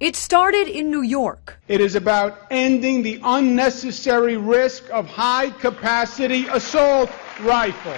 It started in New York. It is about ending the unnecessary risk of high-capacity assault rifles.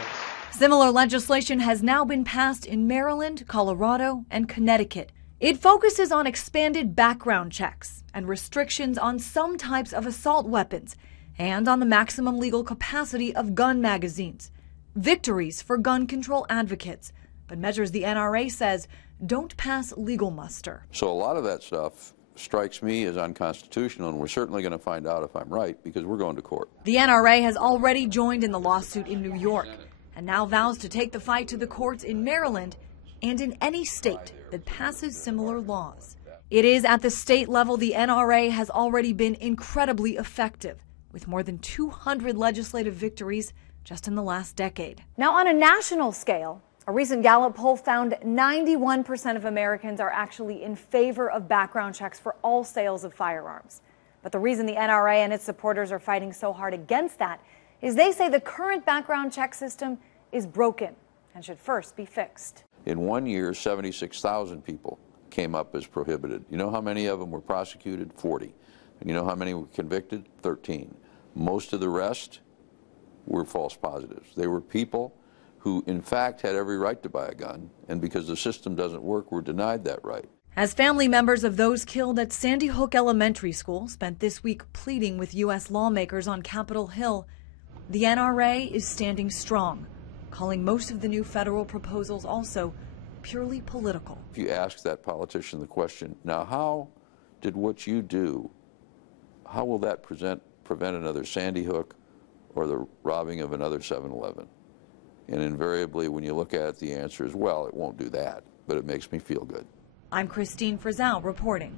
Similar legislation has now been passed in Maryland, Colorado, and Connecticut. It focuses on expanded background checks and restrictions on some types of assault weapons and on the maximum legal capacity of gun magazines. Victories for gun control advocates, but measures the NRA says don't pass legal muster. So a lot of that stuff strikes me as unconstitutional, and we're certainly going to find out if I'm right because we're going to court. The NRA has already joined in the lawsuit in New York and now vows to take the fight to the courts in Maryland and in any state that passes similar laws. It is at the state level the NRA has already been incredibly effective, with more than 200 legislative victories just in the last decade. Now, on a national scale, a recent Gallup poll found 91% of Americans are actually in favor of background checks for all sales of firearms. But the reason the NRA and its supporters are fighting so hard against that is they say the current background check system is broken and should first be fixed. In 1 year, 76,000 people came up as prohibited. You know how many of them were prosecuted? 40. And you know how many were convicted? 13. Most of the rest were false positives. They were people who, in fact, had every right to buy a gun, and because the system doesn't work, were denied that right. As family members of those killed at Sandy Hook Elementary School spent this week pleading with U.S. lawmakers on Capitol Hill, the NRA is standing strong, calling most of the new federal proposals also purely political. If you ask that politician the question, now how did what you do, how will that prevent another Sandy Hook or the robbing of another 7-Eleven? And invariably, when you look at it, the answer is, well, it won't do that, but it makes me feel good. I'm Christine Frizzell reporting.